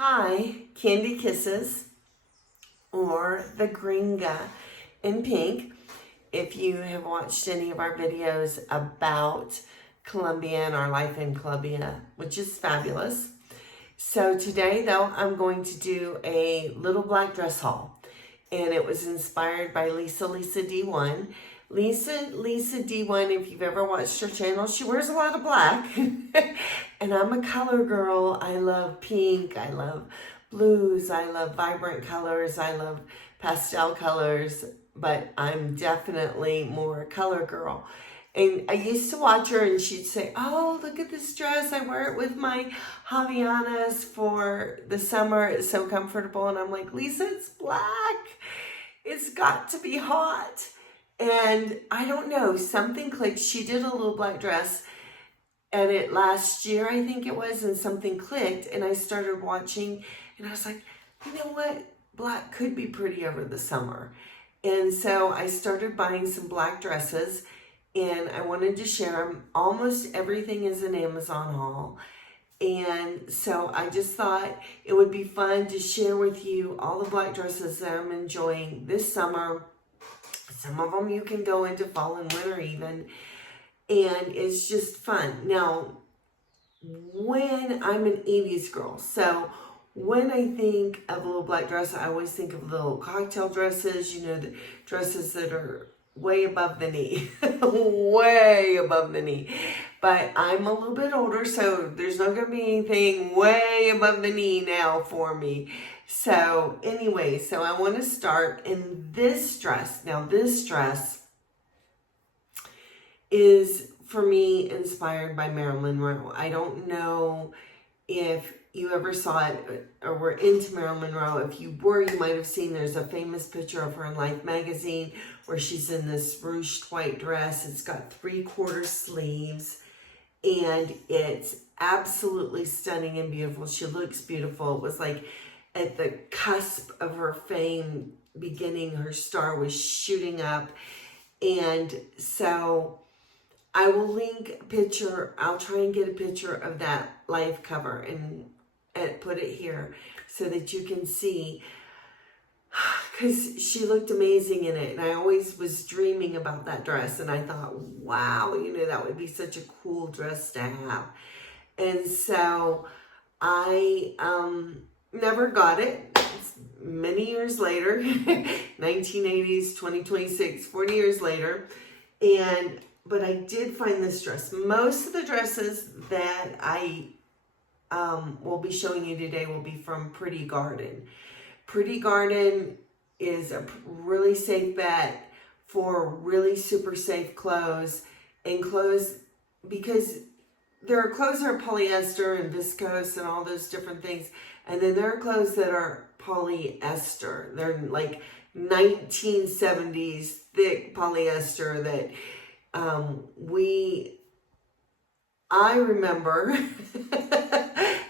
Hi, Candy Kisses, or the Gringa in pink. If you have watched any of our videos about Colombia and our life in Colombia, which is fabulous. So today though, I'm going to do a little black dress haul. And it was inspired by Lisa D1. Lisa D1, if you've ever watched her channel, she wears a lot of black. And I'm a color girl. I love pink. I love blues. I love vibrant colors. I love pastel colors. But I'm definitely more a color girl. And I used to watch her and she'd say, oh, look at this dress. I wear it with my Javianas for the summer. It's so comfortable. And I'm like, Lisa, it's black. It's got to be hot. And I don't know, something clicked. She did a little black dress at it last year, I think it was, and something clicked. And I started watching and I was like, you know what? Black could be pretty over the summer. And so I started buying some black dresses. And I wanted to share them. Almost everything is an Amazon haul. And so I just thought it would be fun to share with you all the black dresses that I'm enjoying this summer. Some of them you can go into fall and winter even. And it's just fun. Now, when I'm an 80s girl, so when I think of a little black dress, I always think of little cocktail dresses, you know, the dresses that are way above the knee, way above the knee. But I'm a little bit older, so there's not going to be anything way above the knee now for me. So anyway, so I want to start in this dress. Now this dress is, for me, inspired by Marilyn Monroe. I don't know if you ever saw it or were into Marilyn Monroe. If you were, you might have seen there's a famous picture of her in Life magazine where she's in this ruched white dress. It's got 3/4 sleeves and it's absolutely stunning and beautiful. She looks beautiful. It was like at the cusp of her fame beginning. Her star was shooting up. And so I will link a picture. I'll try and get a picture of that Life cover and put it here so that you can see, because she looked amazing in it. And I always was dreaming about that dress. And I thought, wow, you know, that would be such a cool dress to have. And so I never got it. It's many years later, 1980s, 2026, 40 years later. But I did find this dress. Most of the dresses that I will be showing you today will be from Pretty Garden. Pretty Garden is a really safe bet for really super safe clothes, and clothes, because there are clothes that are polyester and viscose and all those different things, and then there are clothes that are polyester. They're like 1970s thick polyester that I remember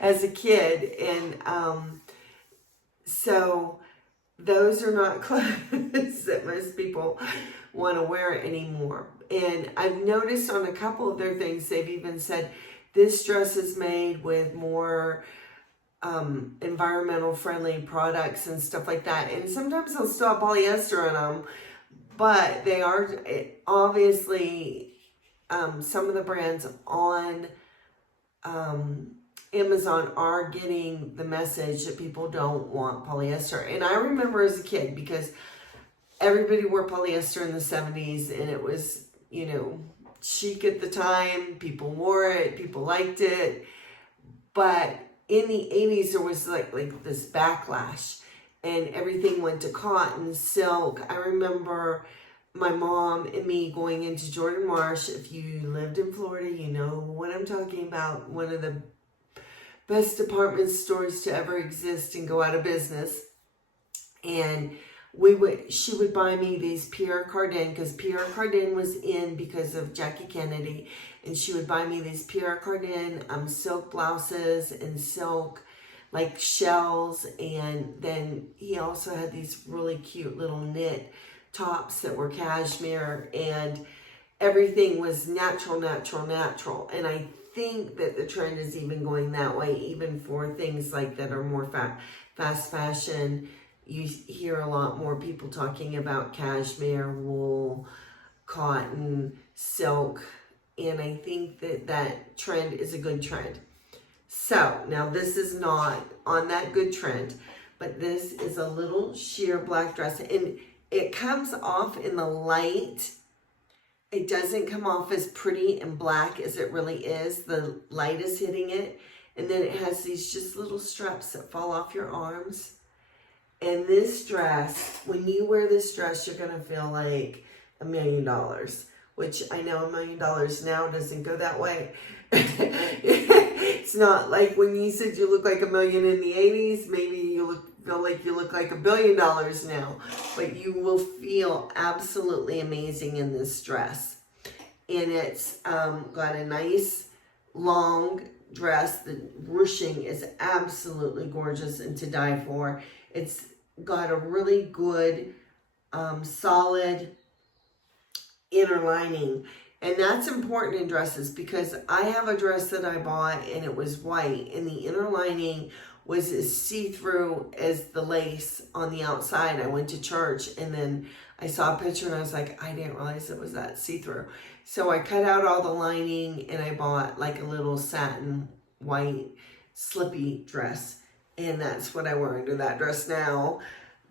as a kid, and so those are not clothes that most people want to wear anymore. And I've noticed on a couple of their things, they've even said this dress is made with more environmental friendly products and stuff like that. And sometimes they'll still have polyester in them, but they are obviously some of the brands on Amazon are getting the message that people don't want polyester. And I remember as a kid, because everybody wore polyester in the 70s and it was, you know, chic at the time. People wore it, people liked it. But in the 80s, there was like this backlash and everything went to cotton, silk. I remember my mom and me going into Jordan Marsh. If you lived in Florida, you know what I'm talking about. One of the best department stores to ever exist and go out of business. And she would buy me these Pierre Cardin, because Pierre Cardin was in because of Jackie Kennedy. And she would buy me these Pierre Cardin silk blouses and silk like shells. And then he also had these really cute little knit tops that were cashmere. And everything was natural, natural, natural. And I think that the trend is even going that way, even for things like that are more fast fashion. You hear a lot more people talking about cashmere, wool, cotton, silk. And I think that that trend is a good trend. So now this is not on that good trend, but this is a little sheer black dress, and it comes off in the light. It doesn't come off as pretty and black as it really is. The light is hitting it, and then it has these just little straps that fall off your arms. And this dress, when you wear this dress, you're gonna feel like $1 million, which I know $1 million now doesn't go that way. It's not like when you said you look like $1 million in the 80s, maybe you feel like you look like $1 billion now, but you will feel absolutely amazing in this dress. And it's got a nice long dress. The ruching is absolutely gorgeous and to die for. It's got a really good solid inner lining. And that's important in dresses, because I have a dress that I bought and it was white, and the inner lining was as see-through as the lace on the outside. I went to church and then I saw a picture and I was like, I didn't realize it was that see-through. So I cut out all the lining and I bought like a little satin white slippy dress. And that's what I wear under that dress now.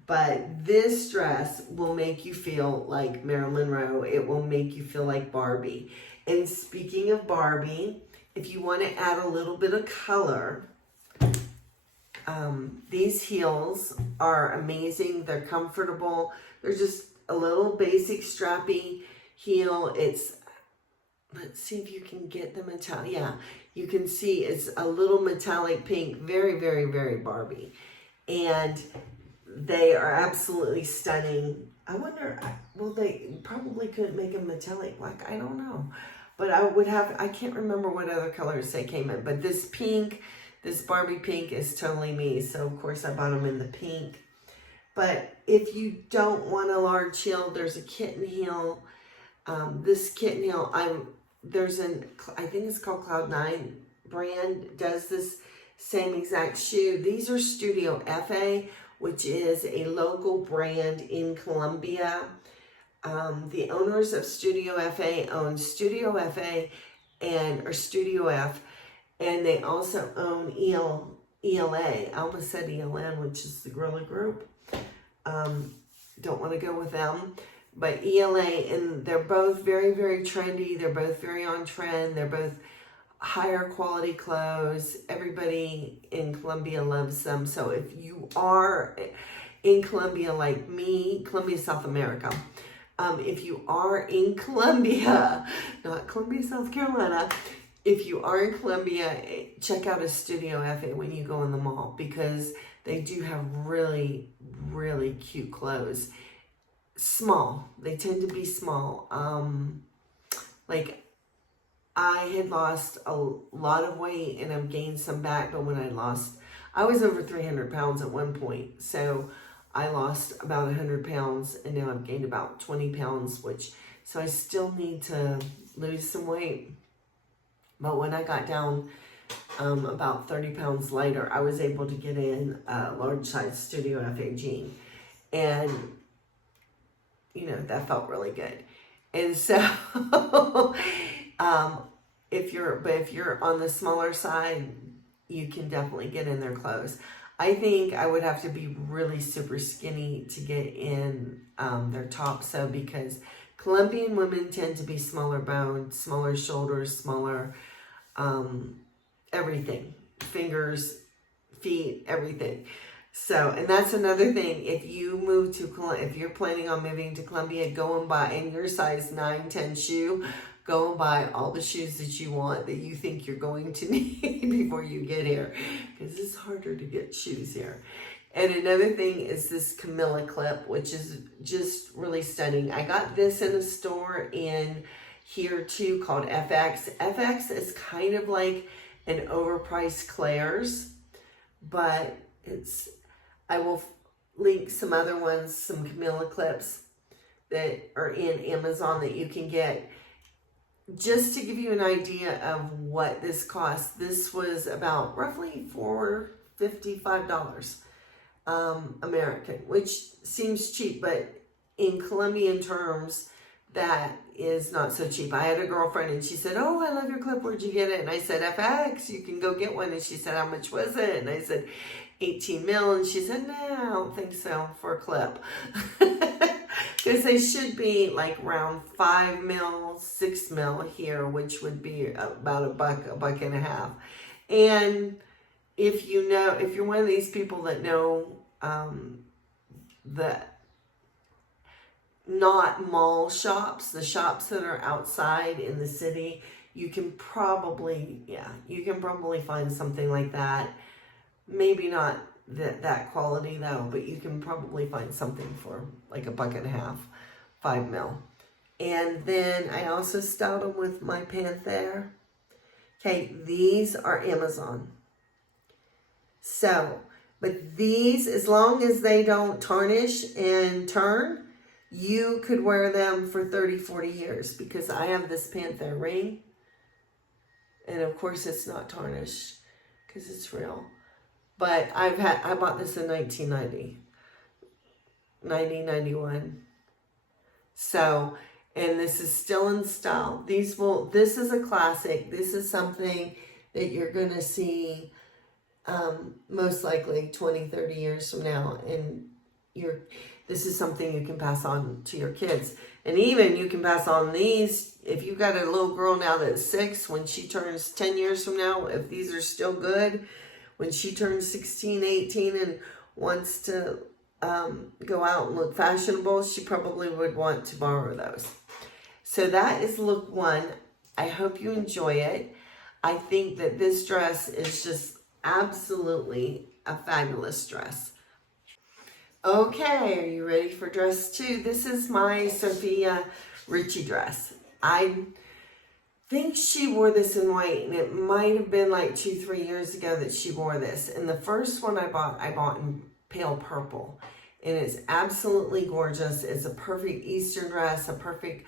But this dress will make you feel like Marilyn Monroe. It will make you feel like Barbie. And speaking of Barbie, if you want to add a little bit of color, these heels are amazing. They're comfortable. They're just a little basic strappy heel. It's, let's see if you can get the metallic. Yeah, you can see it's a little metallic pink. Very, very, very Barbie. And they are absolutely stunning. I wonder, well, they probably couldn't make a metallic black. I don't know. But I can't remember what other colors they came in. But this pink, this Barbie pink is totally me. So, of course, I bought them in the pink. But if you don't want a large heel, there's a kitten heel. This kitten heel, I think it's called Cloud9 brand, does this same exact shoe. These are Studio FA, which is a local brand in Colombia. The owners of Studio FA own Studio FA or Studio F, and they also own ELA. I almost said ELN, which is the Gorilla Group. Don't want to go with them. But ELA, and they're both very, very trendy. They're both very on trend. They're both higher quality clothes. Everybody in Colombia loves them. So if you are in Colombia like me, Colombia, South America, if you are in Colombia, not Columbia, South Carolina, if you are in Colombia, check out a Studio FA when you go in the mall, because they do have really, really cute clothes. Small. They tend to be small. Like, I had lost a lot of weight and I've gained some back, but when I was over 300 pounds at one point. So I lost about 100 pounds and now I've gained about 20 pounds, so I still need to lose some weight. But when I got down about 30 pounds lighter, I was able to get in a large size Studio FA jean. And, that felt really good. And so, if you're on the smaller side, you can definitely get in their clothes. I think I would have to be really super skinny to get in their tops, though, because Colombian women tend to be smaller boned, smaller shoulders, smaller everything, fingers, feet, everything. So, and that's another thing. If you're planning on moving to Colombia, go and buy in your size 9, 10 shoe. Go and buy all the shoes that you want, that you think you're going to need before you get here, because it's harder to get shoes here. And another thing is this Camilla clip, which is just really stunning. I got this in a store in here too called FX. FX is kind of like an overpriced Claire's, but I will link some other ones, some Camilla clips that are in Amazon that you can get. just to give you an idea of what this cost, this was about roughly $455 American, which seems cheap, but in Colombian terms, that is not so cheap. I had a girlfriend and she said, "Oh, I love your clip. Where'd you get it?" And I said, "FX, you can go get one." And she said, "How much was it?" And I said, 18 mil. And she said, "No, I don't think so for a clip." Because they should be like around 5 mil, 6 mil here, which would be about a buck and a half. And if you're one of these people that know the not mall shops, the shops that are outside in the city, you can probably find something like that. Maybe not that quality though, but you can probably find something for like a buck and a half, 5 mil. And then I also styled them with my Panther. Okay, these are Amazon. So, but these, as long as they don't tarnish and turn, you could wear them for 30, 40 years, because I have this Panther ring. And of course it's not tarnished because it's real. But I bought this in 1990, 91. So, and this is still in style. This is a classic. This is something that you're going to see most likely 20, 30 years from now. And this is something you can pass on to your kids. And even you can pass on these. If you've got a little girl now that's 6, when she turns 10 years from now, if these are still good, when she turns 16, 18 and wants to go out and look fashionable, she probably would want to borrow those. So that is look 1. I hope you enjoy it. I think that this dress is just absolutely a fabulous dress. Okay, are you ready for dress 2? This is my Sophia Richie dress. I think she wore this in white, and it might have been like 2-3 years ago that she wore this. And the first one I bought in pale purple. And it's absolutely gorgeous. It's a perfect Easter dress, a perfect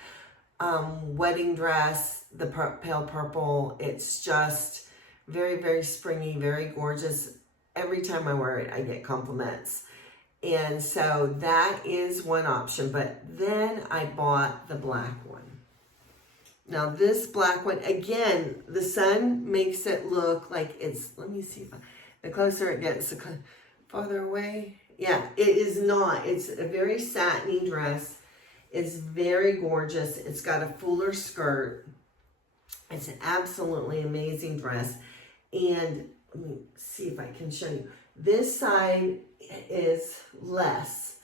wedding dress, the pale purple. It's just very, very springy, very gorgeous. Every time I wear it, I get compliments. And so that is one option. But then I bought the black one. Now this black one, again, the sun makes it look like it's, let me see, the closer it gets, the farther away. Yeah, it is not. It's a very satiny dress. It's very gorgeous. It's got a fuller skirt. It's an absolutely amazing dress. And let me see if I can show you. This side is less.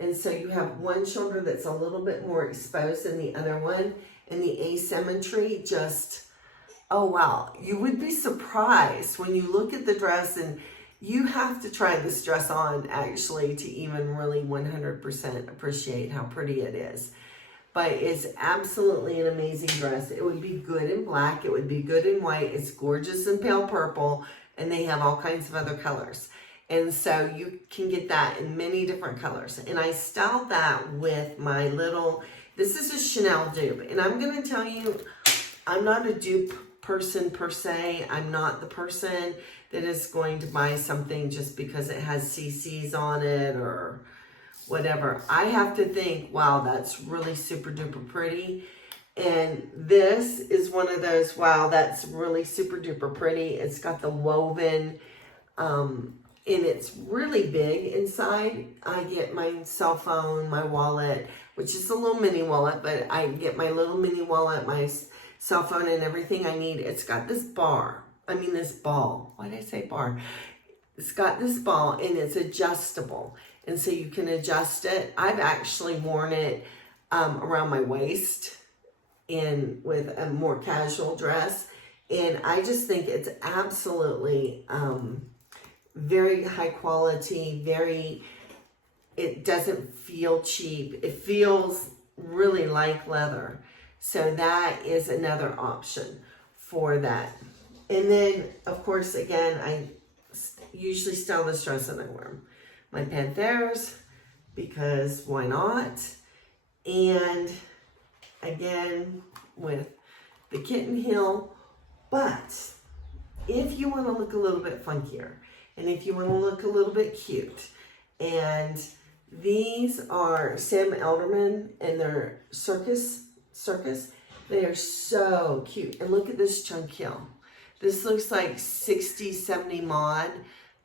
And so you have one shoulder that's a little bit more exposed than the other one. And the asymmetry just, oh wow. You would be surprised when you look at the dress, and you have to try this dress on actually to even really 100% appreciate how pretty it is. But it's absolutely an amazing dress. It would be good in black. It would be good in white. It's gorgeous in pale purple. And they have all kinds of other colors. And so you can get that in many different colors. And I styled that with my little, this is a Chanel dupe. And I'm going to tell you, I'm not a dupe person per se. I'm not the person that is going to buy something just because it has CCs on it or whatever. I have to think, wow, that's really super duper pretty. And this is one of those, wow, that's really super duper pretty. It's got the woven, and it's really big inside. I get my cell phone, my wallet, which is a little mini wallet, but I get my little mini wallet, my cell phone, and everything I need. It's got this this ball. Why did I say bar? It's got this ball, and it's adjustable. And so you can adjust it. I've actually worn it around my waist with a more casual dress. And I just think it's absolutely very high quality, it doesn't feel cheap. It feels really like leather. So that is another option for that. And then, of course, again, I usually style this dress and I wear my Panthers because why not? And again, with the kitten heel. But if you want to look a little bit funkier, and if you want to look a little bit cute, and these are Sam Alderman and their circus. They are so cute. And look at this chunk heel. This looks like 60, 70 mod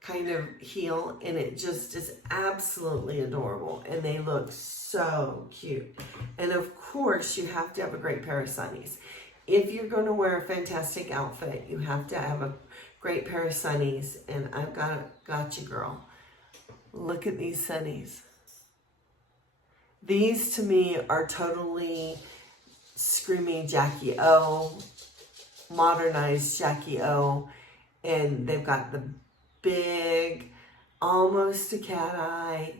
kind of heel, and it just is absolutely adorable. And they look so cute. And of course, you have to have a great pair of sunnies. If you're going to wear a fantastic outfit, you have to have a great pair of sunnies. And I've got you, girl. Look at these sunnies. These to me are totally screaming Jackie O, modernized Jackie O, and they've got the big, almost a cat eye.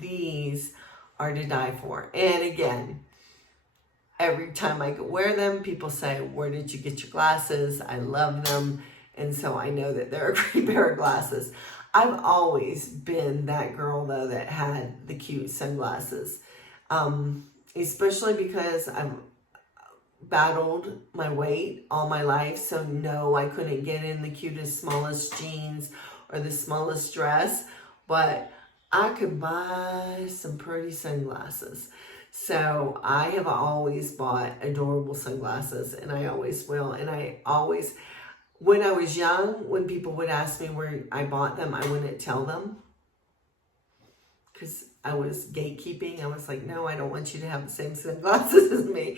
These are to die for. And again, every time I wear them, people say, where did you get your glasses? I love them. And so I know that they're a great pair of glasses. I've always been that girl, though, that had the cute sunglasses. Especially because I've battled my weight all my life. So no, I couldn't get in the cutest, smallest jeans or the smallest dress. But I could buy some pretty sunglasses. So I have always bought adorable sunglasses, and I always will. And I always, when I was young, when people would ask me where I bought them, I wouldn't tell them because I was gatekeeping. I was like, no, I don't want you to have the same sunglasses as me.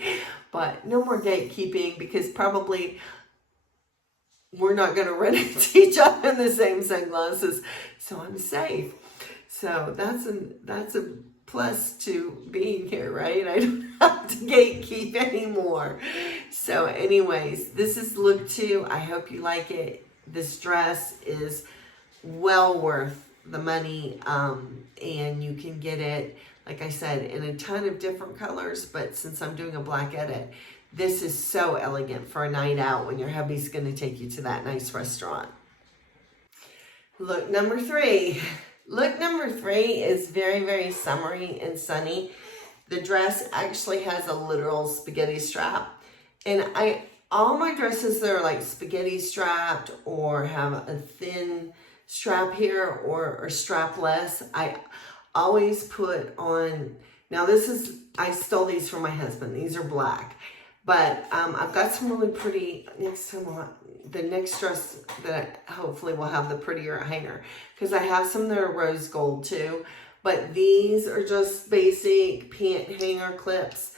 But no more gatekeeping, because probably we're not going to run into each other in the same sunglasses. So I'm safe. So that's a plus to being here, right? I don't have to gatekeep anymore. So anyways, this is look 2. I hope you like it. This dress is well worth the money, and you can get it, like I said, in a ton of different colors. But since I'm doing a black edit, this is so elegant for a night out when your hubby's going to take you to that nice restaurant. Look number 3. Look number 3 is very, very summery and sunny. The dress actually has a literal spaghetti strap. And all my dresses that are like spaghetti strapped or have a thin strap here or strapless, I always put on. Now I stole these from my husband. These are black. But I've got some really pretty, the next dress that hopefully will have the prettier hanger, because I have some that are rose gold too. But these are just basic pant hanger clips,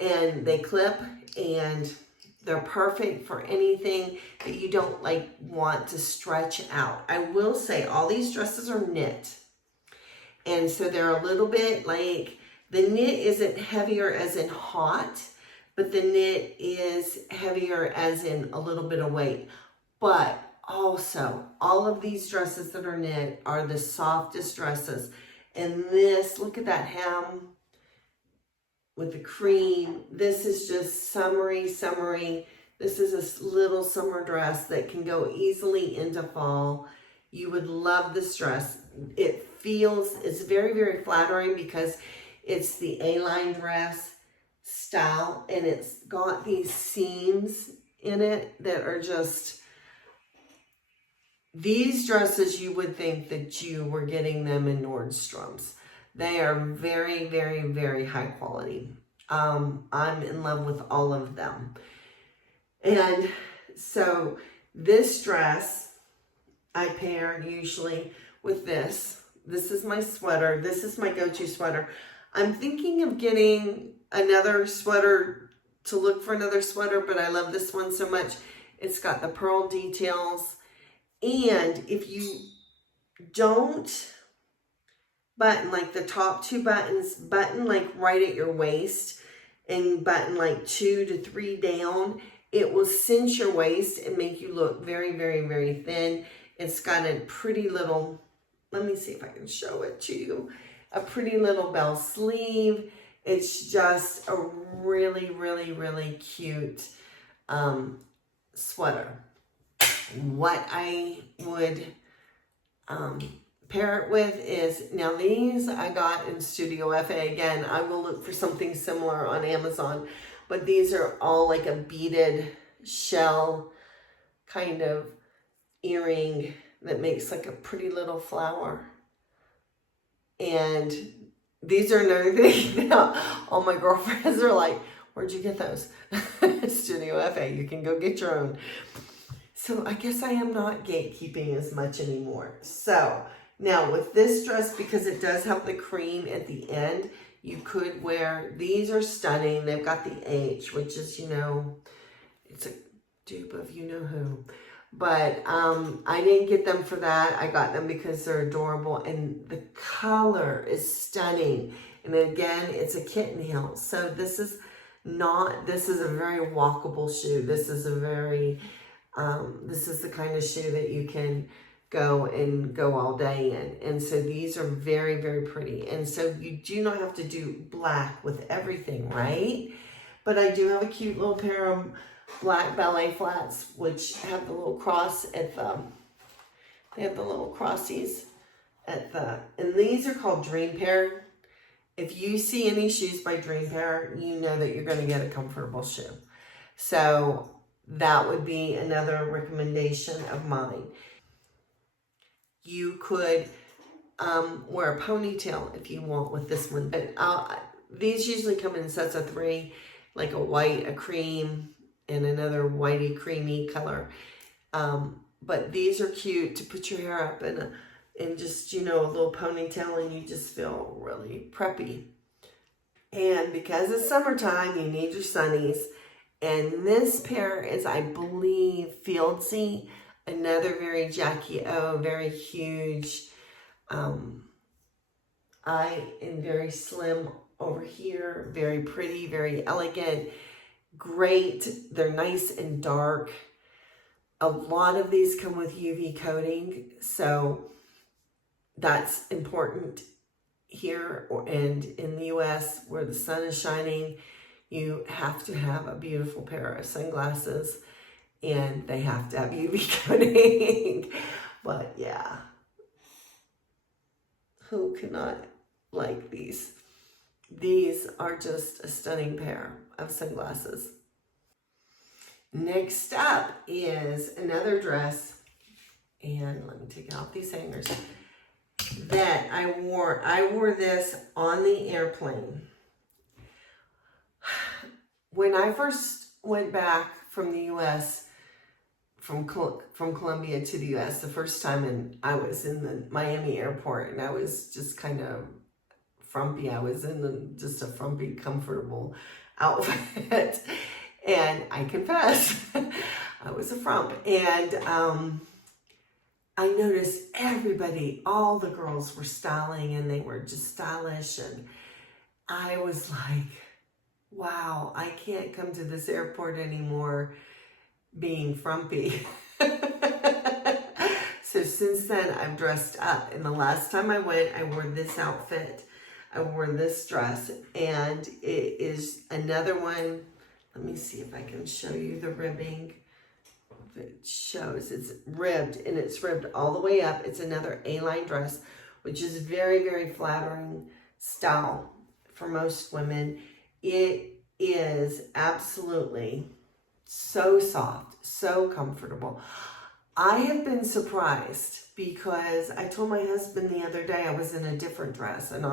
and they clip, and they're perfect for anything that you don't want to stretch out. I will say all these dresses are knit. And so they're a little bit the knit isn't heavier as in hot, but the knit is heavier as in a little bit of weight. But also, all of these dresses that are knit are the softest dresses. And this, look at that hem with the cream. This is just summery. This is a little summer dress that can go easily into fall. You would love this dress. It's very, very flattering because it's the A-line dress style, and it's got these seams in it that are just, these dresses you would think that you were getting them in Nordstrom's. They are very, very, very high quality. I'm in love with all of them. And so this dress I pair usually with this. This is my sweater. This is my go-to sweater. I'm thinking of getting another sweater to look for another sweater, but I love this one so much. It's got the pearl details. And if you don't button the top 2 buttons, button right at your waist and button 2 to 3 down, it will cinch your waist and make you look very, very, very thin. It's got a pretty little, let me see if I can show it to you, a pretty little bell sleeve. It's just a really, really, really cute sweater. What I would pair it with is, now these I got in Studio FA. Again, I will look for something similar on Amazon. but these are all like a beaded shell kind of earring that makes like a pretty little flower. And these are another thing. Now, all my girlfriends are like, where'd you get those? Studio FA, you can go get your own. So I guess I am not gatekeeping as much anymore. So now with this dress, because it does have the cream at the end, you could wear, these are stunning. They've got the H, which is, you know, it's a dupe of you know who. But I didn't get them for that. I got them because they're adorable. And the color is stunning. And again, it's a kitten heel. So this is a very walkable shoe. This is a very, this is the kind of shoe that you can go all day in. And so these are very, very pretty. And so you do not have to do black with everything, right? But I do have a cute little pair of black ballet flats, which have the little cross at the, they have the little crossies at the, and these are called Dream Pair. If you see any shoes by Dream Pair, you know that you're going to get a comfortable shoe. So that would be another recommendation of mine. You could wear a ponytail if you want with this one. But these usually come in sets of 3, like a white, a cream, and another whitey creamy color. But these are cute to put your hair up in just, you know, a little ponytail, and you just feel really preppy. And because it's summertime, you need your sunnies. And this pair is, I believe, Fieldsy, another very Jackie O, very huge. I am very slim over here, very pretty, very elegant. Great. They're nice and dark. A lot of these come with UV coating, so that's important here and in the US where the sun is shining. You have to have a beautiful pair of sunglasses, and they have to have UV coating. But yeah, who cannot like these? These are just a stunning pair of sunglasses. Next up is another dress, and let me take out these hangers, that I wore. I wore this on the airplane. When I first went back from the U.S., from Colombia to the U.S. the first time, and I was in the Miami airport, and I was just kind of frumpy. I was in just a frumpy, comfortable outfit. And I confess, I was a frump. And I noticed everybody, all the girls were styling, and they were just stylish. And I was like, wow, I can't come to this airport anymore being frumpy. So since then, I've dressed up. And the last time I went, I wore this outfit. I wore this dress, and it is another one. Let me see if I can show you the ribbing. It shows it's ribbed, and it's ribbed all the way up. It's another A-line dress, which is very, very flattering style for most women. It is absolutely so soft, so comfortable. I have been surprised because I told my husband the other day I was in a different dress, and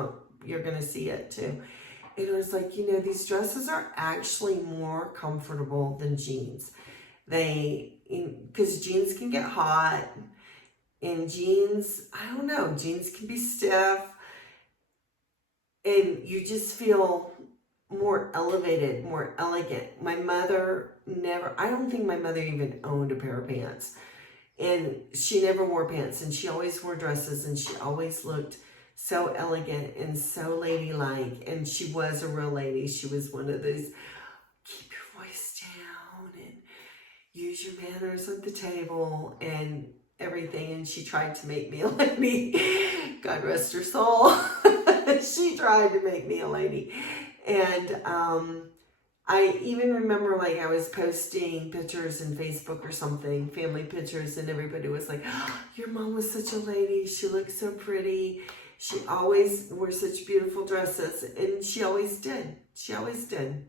you're going to see it too. It was like, you know, these dresses are actually more comfortable than jeans. Because jeans can get hot, and jeans, I don't know, jeans can be stiff, and you just feel more elevated, more elegant. My mother I don't think my mother even owned a pair of pants, and she never wore pants, and she always wore dresses, and she always looked so elegant and so ladylike, and she was a real lady. She was one of those, keep your voice down and use your manners at the table and everything, and she tried to make me a lady. God rest her soul. She tried to make me a lady. And I even remember, like, I was posting pictures in Facebook or something, family pictures, and everybody was like, oh, your mom was such a lady. She looked so pretty. She always wore such beautiful dresses, and she always did. She always did.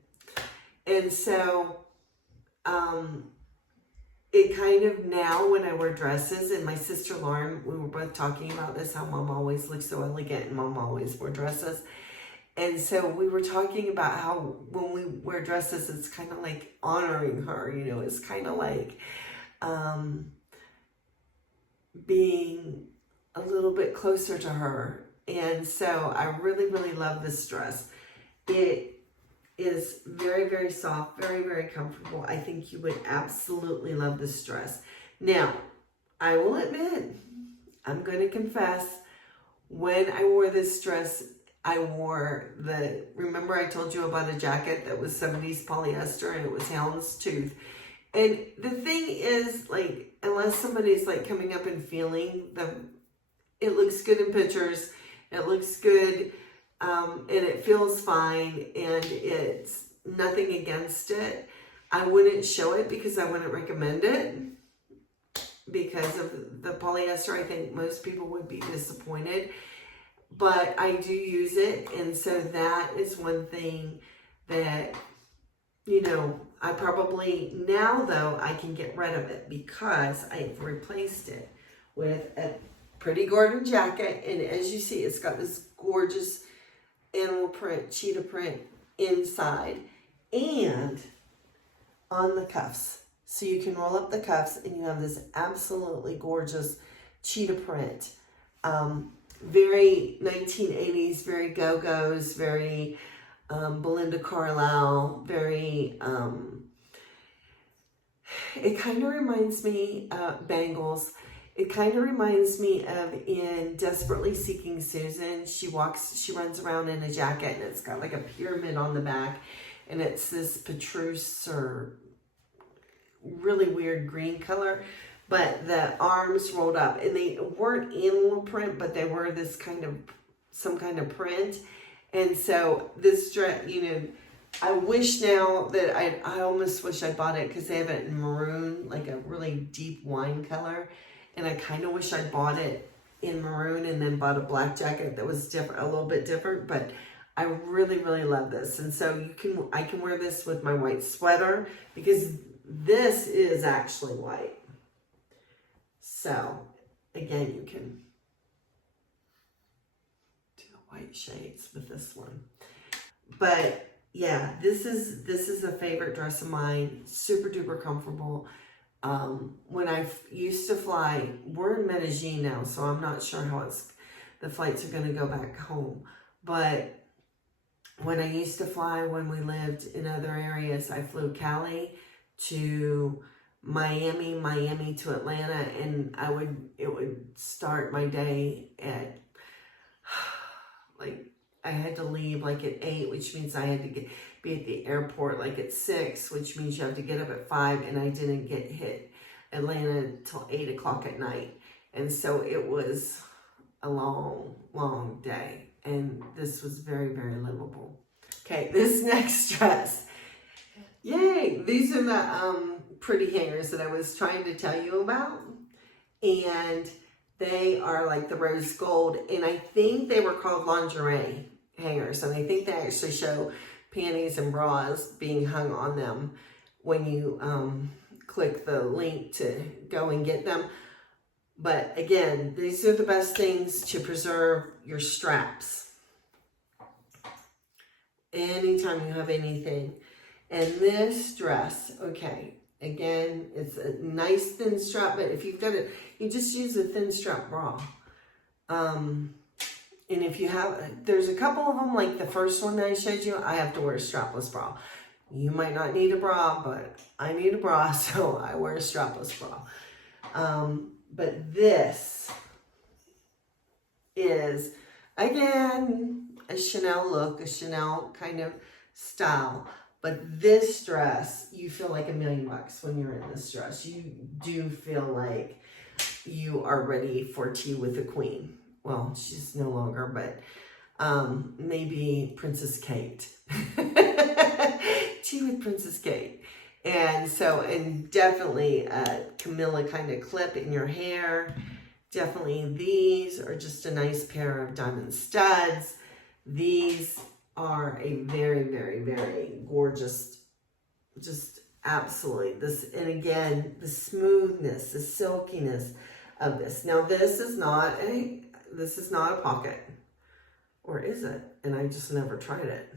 And so, it kind of now when I wear dresses, and my sister Lauren, we were both talking about this, how Mom always looks so elegant and Mom always wore dresses. And so we were talking about how when we wear dresses, it's kind of like honoring her, you know, it's kind of like being a little bit closer to her. And so I really, really love this dress. It is very, very soft, very, very comfortable. I think you would absolutely love this dress. Now, I will admit, I'm going to confess, when I wore this dress, I wore remember I told you about a jacket that was 70s polyester and it was houndstooth. And the thing is, like, unless somebody's like coming up and feeling it looks good in pictures, it looks good, and it feels fine, and it's nothing against it. I wouldn't show it because I wouldn't recommend it because of the polyester. I think most people would be disappointed, but I do use it, and so that is one thing that, you know, I probably, now though, I can get rid of it because I've replaced it with a pretty Gordon jacket. And as you see, it's got this gorgeous animal print, cheetah print inside and on the cuffs. So you can roll up the cuffs and you have this absolutely gorgeous cheetah print. Very 1980s, very go-go's, very Belinda Carlisle, very, it kind of reminds me of Bangles. It kind of reminds me of in Desperately Seeking Susan. She runs around in a jacket and it's got like a pyramid on the back and it's this patrice or really weird green color, but the arms rolled up and they weren't animal print, but they were this kind of, some kind of print. And so this dress, you know, I wish now that I almost wish I bought it because they have it in maroon, like a really deep wine color. And I kind of wish I bought it in maroon and then bought a black jacket that was different, a little bit different. But I really, really love this. And so I can wear this with my white sweater because this is actually white. So again, you can do the white shades with this one. But yeah, this is a favorite dress of mine. Super duper comfortable. When I used to fly, we're in Medellin now, so I'm not sure how the flights are going to go back home. But when I used to fly, when we lived in other areas, I flew Cali to Miami to Atlanta, and it would start my day at like, I had to leave like at 8, which means I had to be at the airport like at 6, which means you have to get up at 5, and I didn't hit Atlanta until 8 o'clock at night. And so it was a long, long day, and this was very, very livable. Okay, this next dress. Yay! These are the pretty hangers that I was trying to tell you about. And they are like the rose gold, and I think they were called lingerie hangers, and I think they actually show panties and bras being hung on them when you click the link to go and get them. But again, these are the best things to preserve your straps anytime you have anything. And this dress, okay, again, it's a nice thin strap, but if you've got it, you just use a thin strap bra. And if you have, there's a couple of them, like the first one that I showed you, I have to wear a strapless bra. You might not need a bra, but I need a bra, so I wear a strapless bra. But this is, again, a Chanel look, a Chanel kind of style. But this dress, you feel like $1,000,000 when you're in this dress. You do feel like you are ready for tea with the queen. Well, she's no longer, but maybe Princess Kate. Tea with Princess Kate. And so, and definitely a Camilla kind of clip in your hair. Definitely these are just a nice pair of diamond studs. These are a very, very, very gorgeous just absolutely this. And again, the smoothness, the silkiness of this. Now this is not a pocket, or is it? And I just never tried it.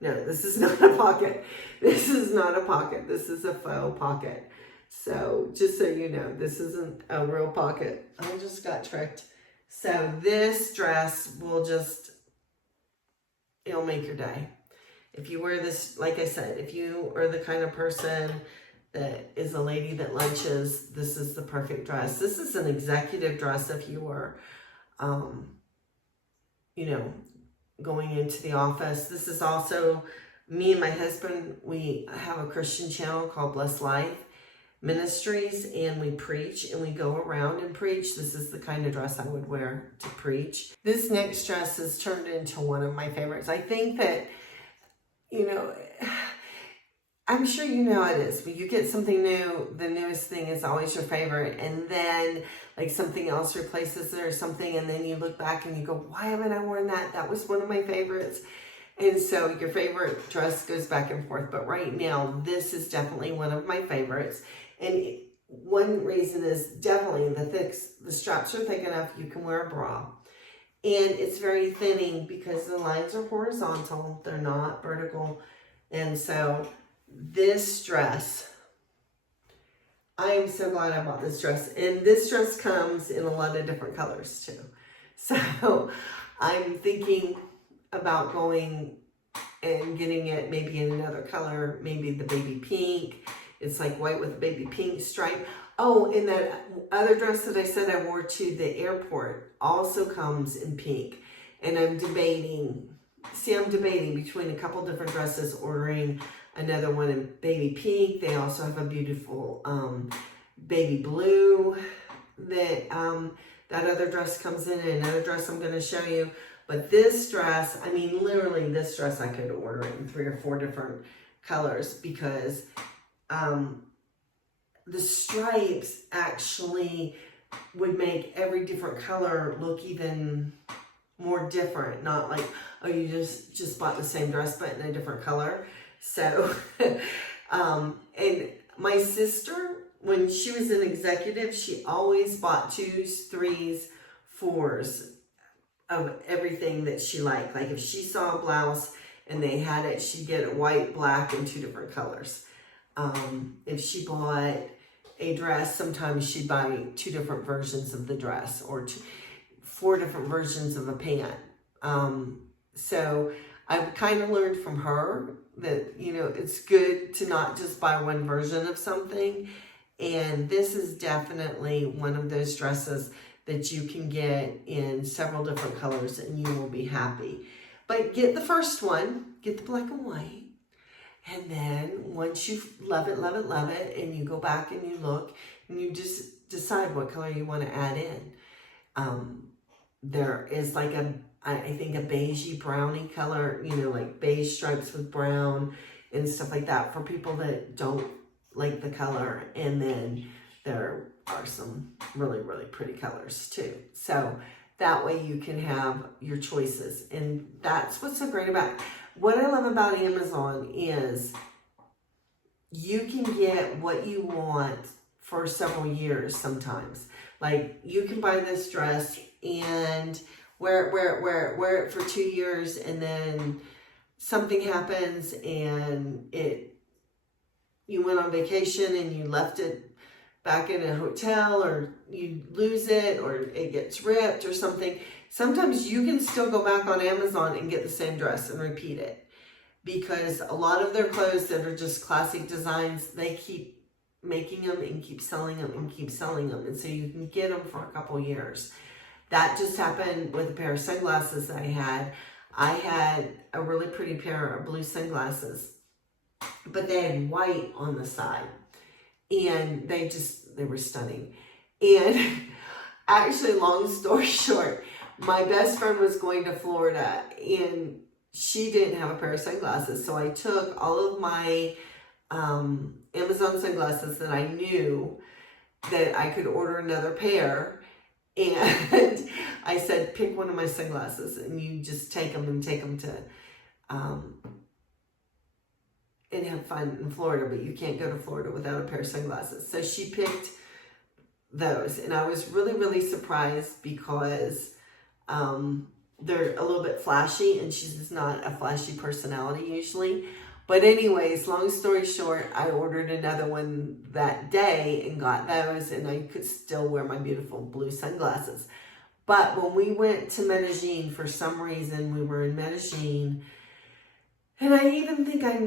No, this is not a pocket. This is not a pocket. This is a faux pocket. So just so you know, this isn't a real pocket. I just got tricked. So this dress will just, it'll make your day. If you wear this, like I said, if you are the kind of person that is a lady that lunches, this is the perfect dress. This is an executive dress if you are, you know, going into the office. This is also, me and my husband, we have a Christian channel called Blessed Life Ministries, and we preach and we go around and preach. This is the kind of dress I would wear to preach. This next dress has turned into one of my favorites. I think that, you know, I'm sure you know it is. When you get something new, the newest thing is always your favorite. And then like something else replaces it or something. And then you look back and you go, why haven't I worn that? That was one of my favorites. And so your favorite dress goes back and forth. But right now, this is definitely one of my favorites. And one reason is definitely the straps are thick enough. You can wear a bra. And it's very thinning because the lines are horizontal. They're not vertical. And so this dress, I am so glad I bought this dress. And this dress comes in a lot of different colors too. So I'm thinking about going and getting it maybe in another color, maybe the baby pink. It's like white with a baby pink stripe. Oh, and that other dress that I said I wore to the airport also comes in pink. And I'm debating between a couple different dresses, ordering another one in baby pink. They also have a beautiful baby blue that that other dress comes in, and another dress I'm going to show you. But this dress, I mean, literally this dress I could order in 3 or 4 different colors, because the stripes actually would make every different color look even more different. Not like, oh, you just bought the same dress but in a different color. So, and my sister, when she was an executive, she always bought 2s, 3s, 4s of everything that she liked. Like if she saw a blouse and they had it, she'd get it white, black, and 2 different colors. If she bought a dress, sometimes she'd buy 2 different versions of the dress, or 4 different versions of a pant. So I've kind of learned from her that, you know, it's good to not just buy one version of something. And this is definitely one of those dresses that you can get in several different colors and you will be happy. But get the first one, get the black and white. And then once you love it, love it, love it, and you go back and you look and you just decide what color you want to add in. There is like I think a beigey brownie color, you know, like beige stripes with brown and stuff like that for people that don't like the color. And then there are some really, really pretty colors too. So that way you can have your choices. And that's what's so great about it. What I love about Amazon is you can get what you want for several years sometimes. Like you can buy this dress and wear it for 2 years, and then something happens and you went on vacation and you left it back in a hotel, or you lose it, or it gets ripped or something. Sometimes you can still go back on Amazon and get the same dress and repeat it, because a lot of their clothes that are just classic designs, they keep making them and keep selling them and keep selling them. And so you can get them for a couple years. That just happened with a pair of sunglasses that I had. I had a really pretty pair of blue sunglasses, but they had white on the side. And they were stunning. And actually, long story short, my best friend was going to Florida and she didn't have a pair of sunglasses. So I took all of my Amazon sunglasses that I knew that I could order another pair. And I said, pick one of my sunglasses and you just take them to and have fun in Florida, but you can't go to Florida without a pair of sunglasses. So she picked those, and I was really, really surprised because they're a little bit flashy, and she's not a flashy personality usually. But anyways, long story short, I ordered another one that day and got those, and I could still wear my beautiful blue sunglasses. But when we went to Medellin, for some reason, we were in Medellin, and I even think I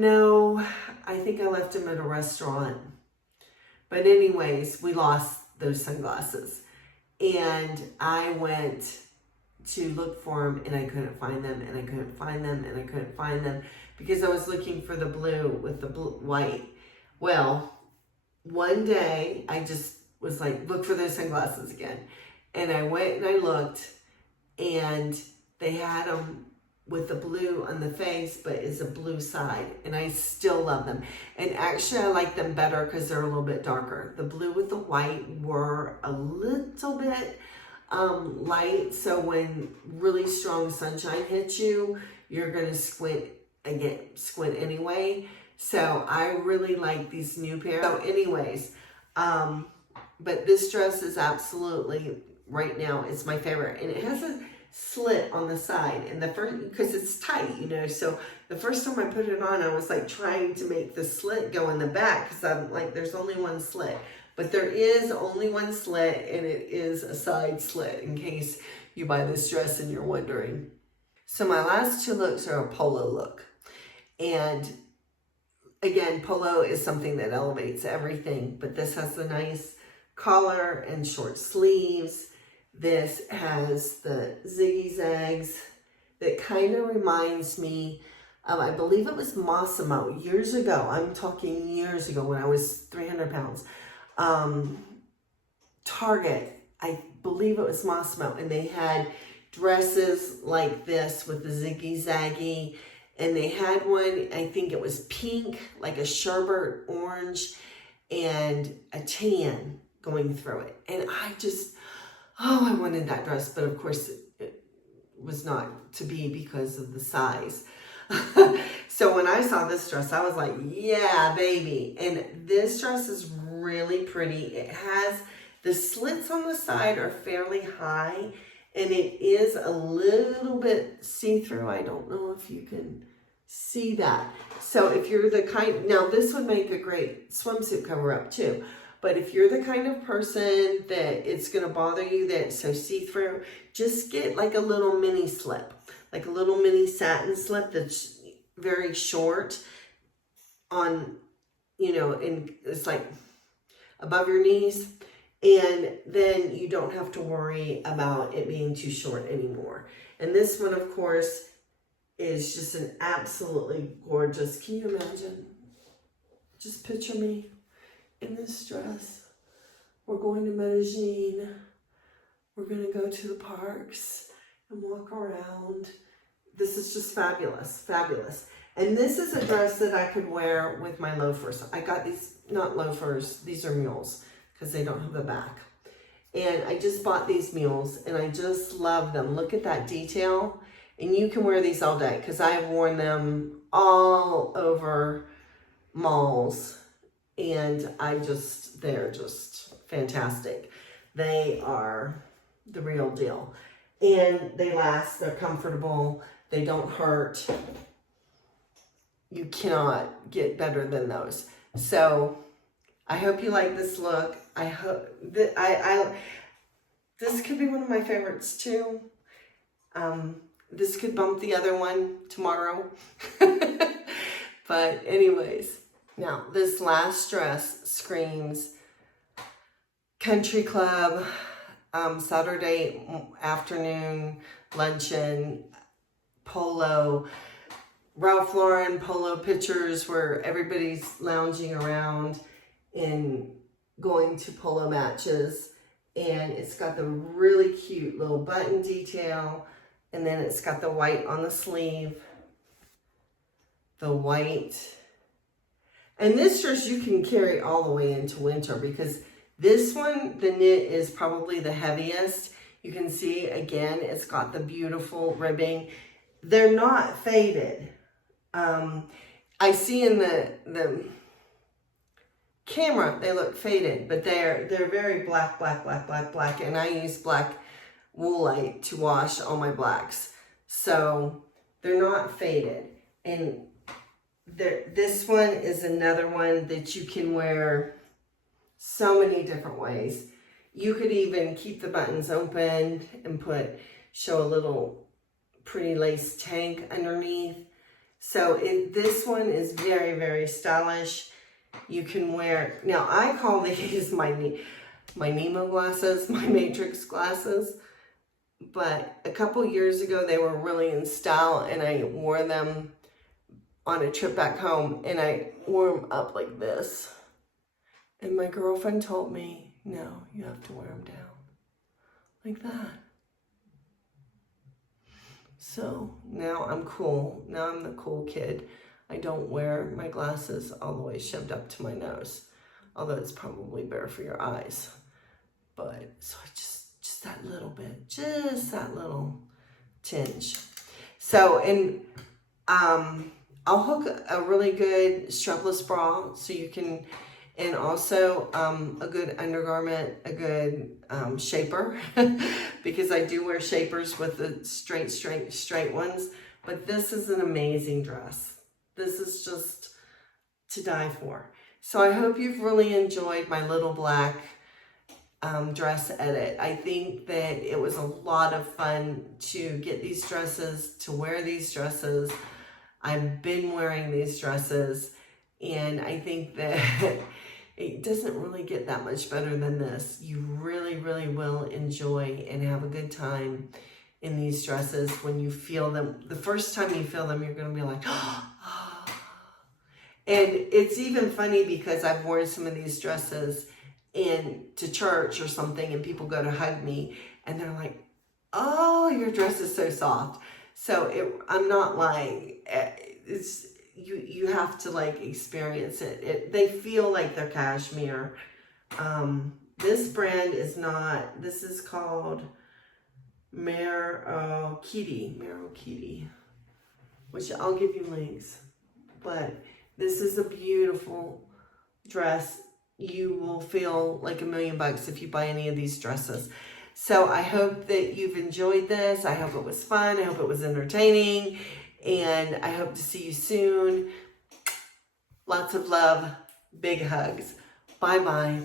think I left them at a restaurant. But anyways, we lost those sunglasses, and I went to look for them, and I couldn't find them, and I couldn't find them, and I couldn't find them, because I was looking for the blue with the white. Well, one day I just was like, look for those sunglasses again. And I went and I looked, and they had them with the blue on the face, but it's a blue side, and I still love them. And actually I like them better because they're a little bit darker. The blue with the white were a little bit light, so when really strong sunshine hits you, you're gonna squint anyway. So I really like these new pair. So anyways, but this dress is absolutely, right now, it's my favorite, and it has a slit on the side, and because it's tight, you know. So the first time I put it on, I was like trying to make the slit go in the back, because I'm like, there's only one slit. But there is only one slit, and it is a side slit, in case you buy this dress and you're wondering. So my last two looks are a polo look. And again, polo is something that elevates everything, but this has the nice collar and short sleeves. This has the zigzags that kind of reminds me of, I believe it was Massimo years ago. I'm talking years ago when I was 300 pounds. Target, I believe it was Massimo, and they had dresses like this with the ziggy-zaggy, and they had one, I think it was pink, like a sherbet orange, and a tan going through it. And I just, I wanted that dress, but of course it was not to be because of the size. So when I saw this dress, I was like, yeah, baby. And this dress is really pretty. It has, the slits on the side are fairly high, and it is a little bit see-through. I don't know if you can see that. So if you're the kind, now this would make a great swimsuit cover-up too. But if you're the kind of person that it's going to bother you that it's so see-through, just get like a little mini slip, like a little mini satin slip that's very short on, you know, and it's like above your knees. And then you don't have to worry about it being too short anymore. And this one, of course, is just an absolutely gorgeous. Can you imagine? Just picture me in this dress. We're going to Medellin. We're going to go to the parks and walk around. This is just fabulous, fabulous. And this is a dress that I could wear with my loafers. I got these, not loafers, these are mules, because they don't have a back. And I just bought these mules, and I just love them. Look at that detail. And you can wear these all day, because I've worn them all over malls. And they're just fantastic. They are the real deal. And they last, they're comfortable, they don't hurt. You cannot get better than those. So I hope you like this look. I hope that this could be one of my favorites too. This could bump the other one tomorrow. But anyways, now this last dress screams country club, Saturday afternoon luncheon, polo, Ralph Lauren polo pictures where everybody's lounging around and going to polo matches. And it's got the really cute little button detail. And then it's got the white on the sleeve. The white. And this dress you can carry all the way into winter, because this one, the knit is probably the heaviest. You can see, again, it's got the beautiful ribbing. They're not faded. I see in the camera they look faded, but they're very black, and I use black woolite to wash all my blacks, so they're not faded. And this one is another one that you can wear so many different ways. You could even keep the buttons open and show a little pretty lace tank underneath. So this one is very, very stylish. You can wear, now I call these my Nemo glasses, my Matrix glasses. But a couple years ago, they were really in style, and I wore them on a trip back home, and I wore them up like this. And my girlfriend told me, no, you have to wear them down like that. So now I'm cool. Now I'm the cool kid. I don't wear my glasses all the way shoved up to my nose, although it's probably better for your eyes. But so I just that little bit, just that little tinge. So, and I'll hook a really good strapless bra so you can, and also a good undergarment, a good shaper, because I do wear shapers with the straight ones. But this is an amazing dress. This is just to die for. So I hope you've really enjoyed my little black dress edit. I think that it was a lot of fun to get these dresses, to wear these dresses. I've been wearing these dresses, and I think that it doesn't really get that much better than this. You really, really will enjoy and have a good time in these dresses when you feel them. The first time you feel them, you're going to be like, oh. And it's even funny because I've worn some of these dresses to church or something, and people go to hug me, and they're like, oh, your dress is so soft. So I'm not lying. It's you have to like experience it. They feel like they're cashmere. This brand is not. This is called Mero Kitty, which I'll give you links. But this is a beautiful dress. You will feel like $1 million if you buy any of these dresses. So I hope that you've enjoyed this. I hope it was fun. I hope it was entertaining. And I hope to see you soon. Lots of love. Big hugs. Bye-bye.